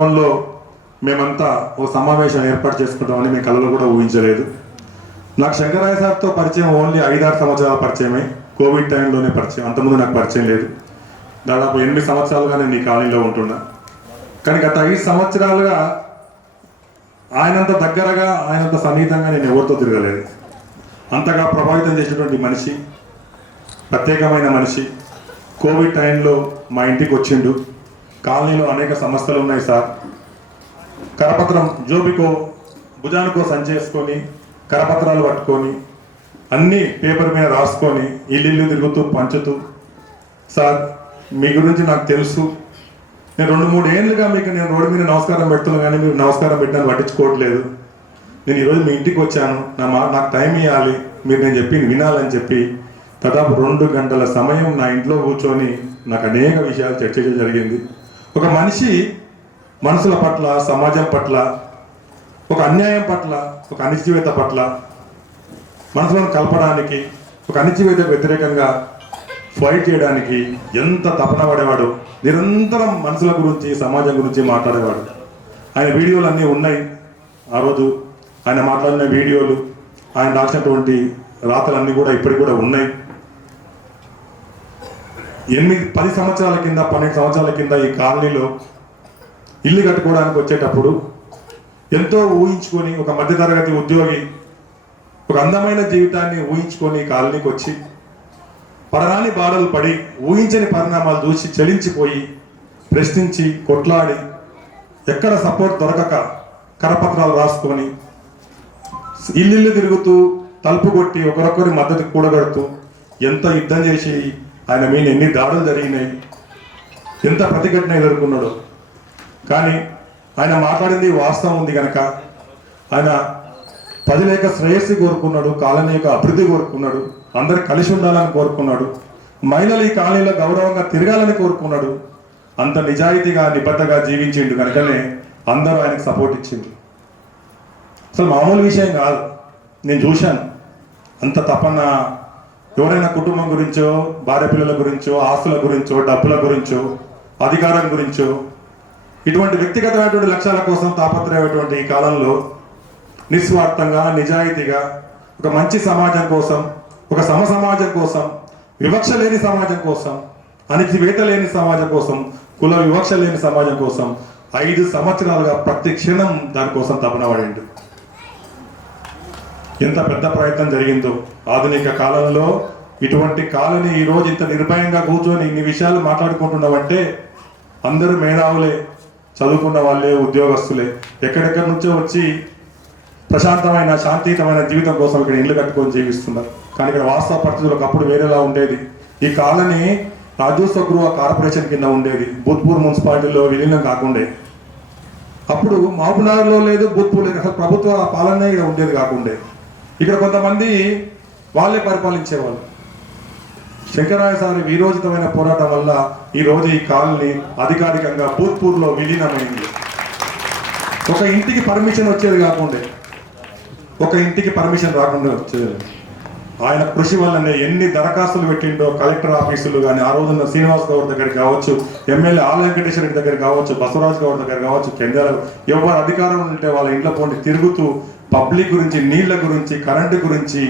లో మేమంతా ఒక సమావేశం ఏర్పాటు చేసుకుంటామని మీ కళలో కూడా ఊహించలేదు. నాకు శంకరయ్య సార్తో పరిచయం ఓన్లీ 5-6 సంవత్సరాల పరిచయమే. కోవిడ్ టైంలోనే పరిచయం, అంతకుముందు నాకు పరిచయం లేదు. దాదాపు 8 సంవత్సరాలుగా నేను ఈ కాలనీలో ఉంటున్నా. కానీ గత 5 సంవత్సరాలుగా ఆయనంత దగ్గరగా, ఆయనంత సన్నిహితంగా నేను ఎవరితో తిరగలేదు. అంతగా ప్రభావితం చేసినటువంటి మనిషి, ప్రత్యేకమైన మనిషి. కోవిడ్ టైంలో మా ఇంటికి వచ్చిండు. కాలనీలో అనేక సమస్యలు ఉన్నాయి సార్. కరపత్రం జోబికో భుజానికో సంచేసుకొని కరపత్రాలు పట్టుకొని అన్నీ పేపర్ మీద రాసుకొని ఇల్లు తిరుగుతూ పంచుతూ, సార్ మీ గురించి నాకు తెలుసు, నేను 2-3 ఏళ్ళుగా మీకు నేను రోడ్డు మీద నమస్కారం పెడుతున్నాను, కానీ మీరు నమస్కారం పెట్టాలని పట్టించుకోవట్లేదు. నేను ఈరోజు మీ ఇంటికి వచ్చాను, నాకు టైం ఇవ్వాలి, మీరు నేను చెప్పి వినాలని చెప్పి దాదాపు 2 గంటల సమయం నా ఇంట్లో కూర్చొని నాకు అనేక విషయాలు చర్చించడం జరిగింది. ఒక మనిషి మనుషుల పట్ల, సమాజం పట్ల, ఒక అన్యాయం పట్ల, ఒక అనిశ్చిత పట్ల మనసులను కలపడానికి, ఒక అనిశ్చిత వ్యతిరేకంగా ఫైట్ చేయడానికి ఎంత తపన పడేవాడు. నిరంతరం మనుషుల గురించి, సమాజం గురించి మాట్లాడేవాడు. ఆయన వీడియోలు అన్నీ ఉన్నాయి. ఆ రోజు ఆయన మాట్లాడిన వీడియోలు, ఆయన రాసినటువంటి రాతలన్నీ కూడా ఇప్పటికి కూడా ఉన్నాయి. 10 సంవత్సరాల కింద, 12 సంవత్సరాల కింద ఈ కాలనీలో ఇల్లు కట్టుకోవడానికి వచ్చేటప్పుడు ఎంతో ఊహించుకొని, ఒక మధ్యతరగతి ఉద్యోగి ఒక అందమైన జీవితాన్ని ఊహించుకొని కాలనీకి వచ్చి పడరాని బాధలు పడి, ఊహించని పరిణామాలు చూసి చలించిపోయి, ప్రశ్నించి, కొట్లాడి, ఎక్కడ సపోర్ట్ దొరకక కరపత్రాలు రాసుకొని ఇల్లు తిరుగుతూ తలుపు కొట్టి ఒకరొకరి మద్దతు కూడగడుతూ ఎంత యుద్ధం చేసి ఆయన మీద ఎన్ని దాడులు జరిగినాయి, ఎంత ప్రతిఘటన ఎదుర్కొన్నాడు. కానీ ఆయన మాట్లాడింది వాస్తవం ఉంది కనుక ఆయన ప్రజల యొక్క శ్రేయస్సు కోరుకున్నాడు, కాలనీ యొక్క అభివృద్ధి కోరుకున్నాడు, అందరు కలిసి ఉండాలని కోరుకున్నాడు, మహిళలు ఈ కాలనీలో గౌరవంగా తిరగాలని కోరుకున్నాడు. అంత నిజాయితీగా, నిబద్ధగా జీవించిండు కనుకనే అందరూ ఆయనకు సపోర్ట్ ఇచ్చిండు. అసలు మామూలు విషయం కాదు. నేను చూశాను అంత తపన. ఎవరైనా కుటుంబం గురించో, భార్య పిల్లల గురించో, ఆస్తుల గురించో, డబ్బుల గురించో, అధికారం గురించో, ఇటువంటి వ్యక్తిగతమైనటువంటి లక్ష్యాల కోసం తాపత్రయమైనటువంటి ఈ కాలంలో నిస్వార్థంగా, నిజాయితీగా ఒక మంచి సమాజం కోసం, ఒక సమాజం కోసం, వివక్ష లేని సమాజం కోసం, అణిచివేత లేని సమాజం కోసం, కుల వివక్ష లేని సమాజం కోసం 5 సంవత్సరాలుగా ప్రతి క్షణం దానికోసం తపన పడిండు. ఎంత పెద్ద ప్రయత్నం జరిగిందో. ఆధునిక కాలంలో ఇటువంటి కాలనీ ఈరోజు ఇంత నిర్భయంగా కూర్చొని ఇన్ని విషయాలు మాట్లాడుకుంటున్నామంటే అందరూ మేధావులే, చదువుకున్న వాళ్ళే, ఉద్యోగస్తులే, ఎక్కడెక్కడి నుంచో వచ్చి ప్రశాంతమైన, శాంతియుతమైన జీవితం కోసం ఇక్కడ ఇల్లు కట్టుకొని జీవిస్తున్నారు. కానీ ఇక్కడ వాస్తవ పరిస్థితులు ఒకప్పుడు వేరేలా ఉండేది. ఈ కాలనీ రాజోత్సవ గృహ కార్పొరేషన్ కింద ఉండేది, భూత్పూర్ మున్సిపాలిటీలో విలీనం కాకుండే. అప్పుడు మహబూబ్నగర్లో లేదు, భూత్పూర్ లేదు, అసలు ప్రభుత్వ పాలన ఇక్కడ ఉండేది కాకుండే. ఇక్కడ కొంతమంది వాళ్ళే పరిపాలించేవాళ్ళు. శంకరయ్య సార్ వీరోచితమైన పోరాటం వల్ల ఈరోజు ఈ కాలనీ అధికారికంగా భూత్పూర్లో విలీనమైంది. ఒక ఇంటికి పర్మిషన్ వచ్చేది కాకుండే, ఒక ఇంటికి పర్మిషన్ రాకుండా వచ్చేది. ఆయన కృషి వల్లనే ఎన్ని దరఖాస్తులు పెట్టిండో. కలెక్టర్ ఆఫీసులు కానీ, ఆ రోజున్న శ్రీనివాస్ గౌడ్ దగ్గర కావచ్చు, ఎమ్మెల్యే ఆల వెంకటేశ్వర రెడ్డి దగ్గర కావచ్చు, బసవరాజ్ గౌడ్ దగ్గర కావచ్చు, కేంద్రాలు ఎవరు అధికారం ఉంటే వాళ్ళ ఇంట్లో పోండి తిరుగుతూ పబ్లిక్ గురించి, నీళ్ల గురించి, కరెంటు గురించి,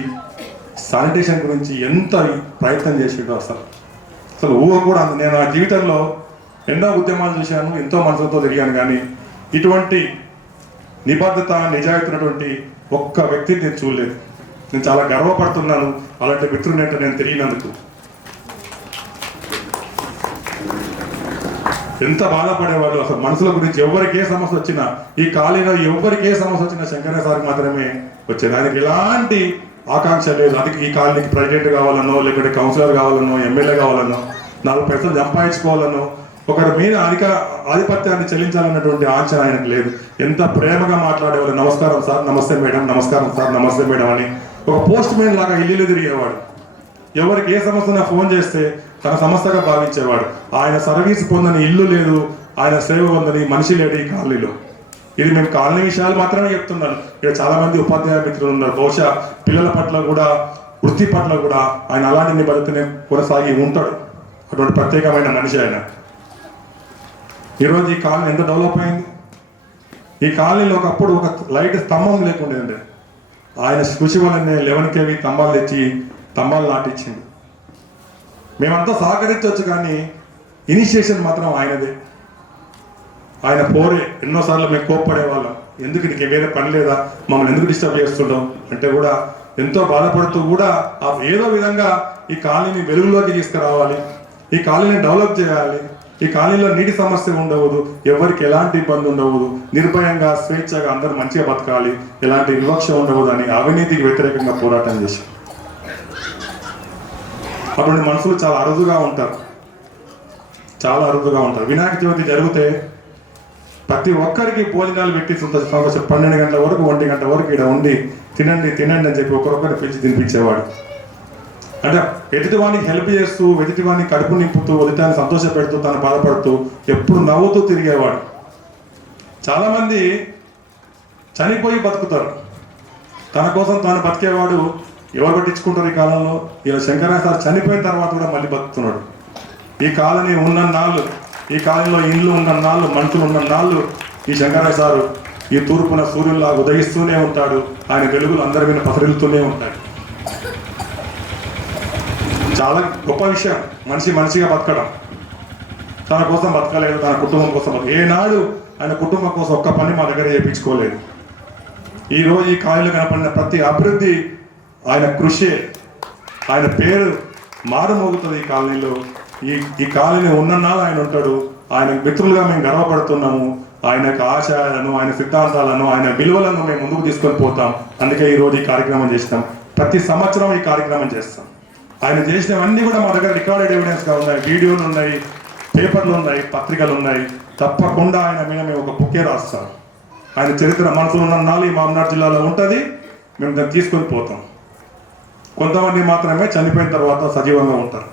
శానిటేషన్ గురించి ఎంత ప్రయత్నం చేసిండో. అసలు ఊహ కూడా. నేను నా జీవితంలో ఎన్నో ఉద్యమాలు చూశాను, ఎంతో మనసులతో తిరిగాను, కానీ ఇటువంటి నిబద్ధత, నిజాయితీనటువంటి ఒక్క వ్యక్తిని నేను చూడలేదు. నేను చాలా గర్వపడుతున్నాను అలాంటి మిత్రుని అంటే నేను తిరిగినందుకు. ఎంత బాధపడేవాళ్ళు అసలు మనసుల గురించి. ఎవరికి ఏ సమస్య వచ్చినా, ఈ కాలనీలో ఎవరికి ఏ సమస్య వచ్చినా శంకరయ్య సార్కి మాత్రమే వచ్చేది. ఆయనకి ఎలాంటి ఆకాంక్ష లేదు. అది ఈ కాలనీకి ప్రెసిడెంట్ కావాలనో, లేకపోతే కౌన్సిలర్ కావాలనో, ఎమ్మెల్యే కావాలనో, 4 పైసలు సంపాదించుకోవాలనో, ఒకరి మీద ఆధిపత్యాన్ని చెల్లించాలన్నటువంటి ఆశ ఆయనకు లేదు. ఎంత ప్రేమగా మాట్లాడేవాళ్ళు. నమస్కారం సార్, నమస్తే మేడం, నమస్కారం సార్, నమస్తే మేడం అని ఒక పోస్ట్ మ్యాన్ లాగా ఇల్లు తిరిగేవాడు. ఎవరికి ఏ సమస్య ఫోన్ చేస్తే తన సమస్యగా భావించేవాడు. ఆయన సర్వీస్ పొందని ఇల్లు లేదు, ఆయన సేవ పొందని మనిషి లేడు ఈ కాలనీలో. ఇది మేము కాలనీ విషయాలు మాత్రమే చెప్తున్నాను. ఇక్కడ చాలా మంది ఉపాధ్యాయ మిత్రులు ఉన్నారు. బహుశా పిల్లల పట్ల కూడా, వృత్తి పట్ల కూడా ఆయన అలాంటి నిబద్ధతనే కొనసాగి ఉంటాడు. అటువంటి ప్రత్యేకమైన మనిషి ఆయన. ఈరోజు ఈ కాలనీ ఎంత డెవలప్ అయింది. ఈ కాలనీలో ఒకప్పుడు ఒక లైట్ స్తంభం లేకుండే. ఆయన కృషి వల్లనే 11 kV స్తంభాలు తెచ్చి స్తంభాలు నాటించింది. మేమంతా సహకరించవచ్చు కానీ ఇనిషియేషన్ మాత్రం ఆయనదే. ఆయన పోరే ఎన్నోసార్లు మేము కోప్పడేవాళ్ళం, ఎందుకు నీకు వేరే పని లేదా, మమ్మల్ని ఎందుకు డిస్టర్బ్ చేస్తుంటాం అంటే కూడా ఎంతో బాధపడుతూ కూడా ఏదో విధంగా ఈ కాలనీని వెలుగులోకి తీసుకురావాలి, ఈ కాలనీని డెవలప్ చేయాలి, ఈ కాలనీలో నీటి సమస్య ఉండవద్దు, ఎవరికి ఎలాంటి ఇబ్బంది ఉండవద్దు, నిర్భయంగా స్వేచ్ఛగా అందరూ మంచిగా బతకాలి, ఎలాంటి వివక్ష ఉండవద్దు అని అవినీతికి వ్యతిరేకంగా పోరాటం చేశాం. అటువంటి మనుషులు చాలా అరుదుగా ఉంటారు, చాలా అరుదుగా ఉంటారు. వినాయక చవితి జరిగితే ప్రతి ఒక్కరికి భోజనాలు పెట్టి 12 గంటల వరకు 1 గంట వరకు ఇక్కడ ఉండి తినండి తినండి అని చెప్పి ఒకరొకరిని పిలిచి తినిపించేవాడు. అంటే ఎదుటివానికి హెల్ప్ చేస్తూ, ఎదుటివానికి కడుపు నింపుతూ, ఎదుటివాన్ని సంతోష పెడుతూ, తను బాధపడుతూ ఎప్పుడు నవ్వుతూ తిరిగేవాడు. చాలామంది చనిపోయి బతుకుతారు, తన కోసం తాను బతికేవాడు ఎవరు పట్టించుకుంటారు ఈ కాలంలో. ఇలా శంకరయ్య సార్ చనిపోయిన తర్వాత కూడా మళ్ళీ బతుకుతున్నాడు. ఈ కాలనీ ఉన్నన్నాళ్ళు, ఈ కాలనీలో ఇండ్లు ఉన్నన్నాళ్ళు, మనుషులు ఉన్నన్నాళ్ళు ఈ శంకరయ్య సారు ఈ తూర్పున సూర్యుల్లా ఉదయిస్తూనే ఉంటాడు. ఆయన వెలుగులు అందరి మీద పసరిల్లుతూనే ఉంటాడు. చాలా గొప్ప విషయం మనిషి మనిషిగా బతకడం. తన కోసం బతకలేదు, తన కుటుంబం కోసం ఏనాడు ఆయన కుటుంబం కోసం ఒక్క పని మా దగ్గర చేయించుకోలేదు. ఈరోజు ఈ కాలనీలో కనపడిన ప్రతి అభివృద్ధి ఆయన కృషి, ఆయన పేరు మారుమోగుతుంది ఈ కాలనీలో. ఈ కాలనీ ఉన్ననాలు ఆయన ఉంటాడు. ఆయన మిత్రులుగా మేము గర్వపడుతున్నాము. ఆయన యొక్క ఆశయాలను, ఆయన సిద్ధాంతాలను, ఆయన విలువలను మేము ముందుకు తీసుకొని పోతాం. అందుకే ఈరోజు ఈ కార్యక్రమం చేస్తాం. ప్రతి సంవత్సరం ఈ కార్యక్రమం చేస్తాం. ఆయన చేసినవన్నీ కూడా మా దగ్గర రికార్డెడ్ ఎవిడెన్స్గా ఉన్నాయి, వీడియోలు ఉన్నాయి, పేపర్లు ఉన్నాయి, పత్రికలు ఉన్నాయి. తప్పకుండా ఆయన మీద మేము ఒక బుక్కే రాస్తాం. ఆయన చరిత్ర మనసులో ఉన్న నాలు ఈ మామనాడు జిల్లాలో ఉంటుంది. మేము దాన్ని తీసుకొని పోతాం. కొంతమంది మాత్రమే చనిపోయిన తర్వాత సజీవంగా ఉంటారు.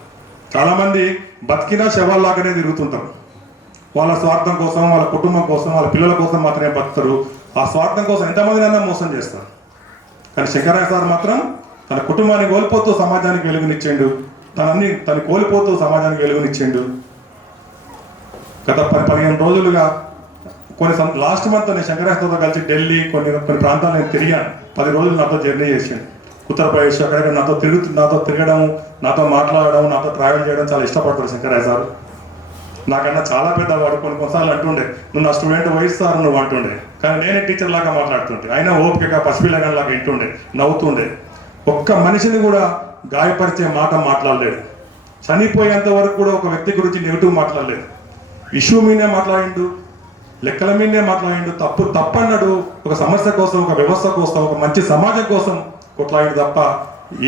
చాలామంది బతికినా శవాల్లాగానే తిరుగుతుంటారు. వాళ్ళ స్వార్థం కోసం, వాళ్ళ కుటుంబం కోసం, వాళ్ళ పిల్లల కోసం మాత్రమే బతుకుతారు. ఆ స్వార్థం కోసం ఎంతమందినైనా మోసం చేస్తారు. కానీ శంకరయ్య సార్ మాత్రం తన కుటుంబాన్ని కోల్పోతూ సమాజానికి వెలుగునిచ్చిండు. తను కోల్పోతూ సమాజానికి వెలుగునిచ్చిండు. గత 15 రోజులుగా లాస్ట్ మంత్ నేను శంకరయ్యతో కలిసి ఢిల్లీ కొన్ని ప్రాంతాలు నేను తిరిగాను. 10 రోజులు నాతో జర్నీ చేసాను. ఉత్తరప్రదేశ్ అక్కడక్కడ నాతో తిరగడం, నాతో మాట్లాడడం, నాతో ట్రావెల్ చేయడం చాలా ఇష్టపడతాడు శంకరయ్య సార్. నాకన్నా చాలా పెద్దవాడు. కొన్నిసార్లు అంటుండే, నువ్వు నా స్టూడెంట్ వయసుసారు నువ్వు అంటుండే. కానీ నేనే టీచర్ లాగా మాట్లాడుతుంటే ఆయన ఓపికగా పసిపిల్లగానిలాగా ఇంటుండే, నవ్వుతుండే. ఒక్క మనిషిని కూడా గాయపరిచే మాట మాట్లాడలేడు. చనిపోయేంత వరకు కూడా ఒక వ్యక్తి గురించి నెగిటివ్ మాట్లాడలేదు. ఇష్యూ మీదే మాట్లాడిండు, లెక్కల మీదే మాట్లాడిండు. తప్పన్నాడు. ఒక సమస్య కోసం, ఒక వ్యవస్థ కోసం, ఒక మంచి సమాజం కోసం కొట్లాడిండు తప్ప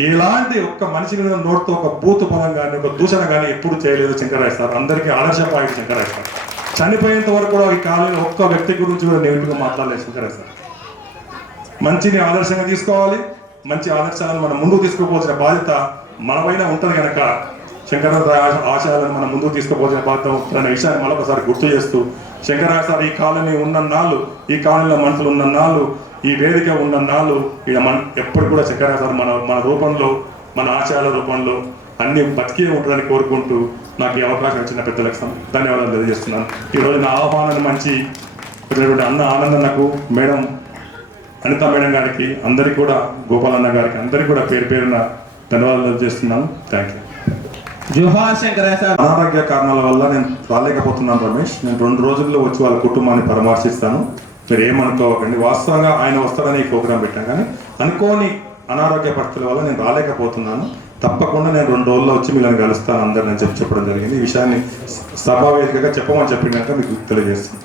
ఎలాంటి ఒక్క మనిషి మీద నోటితో ఒక బూతు పదం కానీ, ఒక దూషణ కానీ ఎప్పుడు చేయలేదు శంకరయ్య సార్. అందరికీ ఆదర్శపాయింది శంకరయ్య సార్. చనిపోయేంత వరకు కూడా ఈ కాలంలో ఒక్క వ్యక్తి గురించి కూడా నెగిటివ్గా మాట్లాడలేదు శంకరయ్య సార్. మంచిని ఆదర్శంగా తీసుకోవాలి. మంచి ఆదర్శాలను మనం ముందుకు తీసుకుపోవాల్సిన బాధ్యత మనపైన ఉంటుంది కనుక శంకరయ్య ఆశయాలను మనం ముందుకు తీసుకుపోవాల్సిన బాధ్యత ఉంటుందనే విషయాన్ని మరొకసారి గుర్తు చేస్తూ, శంకరయ్య సార్ ఈ కాలనీ ఉన్నన్నాళ్ళు, ఈ కాలనీలో మనుషులు ఉన్నన్నాళ్ళు, ఈ వేదిక ఉన్నన్నాళ్ళు ఇక ఎప్పుడు కూడా శంకరయ్య సార్ మన రూపంలో, మన ఆశయాల రూపంలో అన్ని బతికే ఉంటారని కోరుకుంటూ నాకు ఈ అవకాశం ఇచ్చిన పెద్దలకు ధన్యవాదాలు తెలియజేస్తున్నాను. ఈరోజు నా ఆహ్వానాన్ని మంచి అన్న ఆనందన్నకు, మేడం అనిత మేడం గారికి, అందరికీ కూడా గోపాలన్న గారికి, అందరికీ కూడా పేరు పేరున ధన్యవాదాలు చేస్తున్నాను. Thank you. జోహార్ శంకరయ్య సార్. అనారోగ్య కారణాల వల్ల నేను రాలేకపోతున్నాను రమేష్. నేను 2 రోజుల్లో వచ్చి వాళ్ళ కుటుంబాన్ని పరామర్శిస్తాను. మీరు ఏమనుకోకండి. వాస్తవంగా ఆయన వస్తాడని ఈ ప్రోగ్రాం పెట్టాను, కానీ అనుకోని అనారోగ్య పరిస్థితుల వల్ల నేను రాలేకపోతున్నాను. తప్పకుండా నేను 2 రోజుల్లో వచ్చి మిమ్మల్ని కలుస్తాను అందరిని చెప్పడం జరిగింది. ఈ విషయాన్ని సభావేదికగా చెప్పమని చెప్పినాక మీకు తెలియజేస్తాను.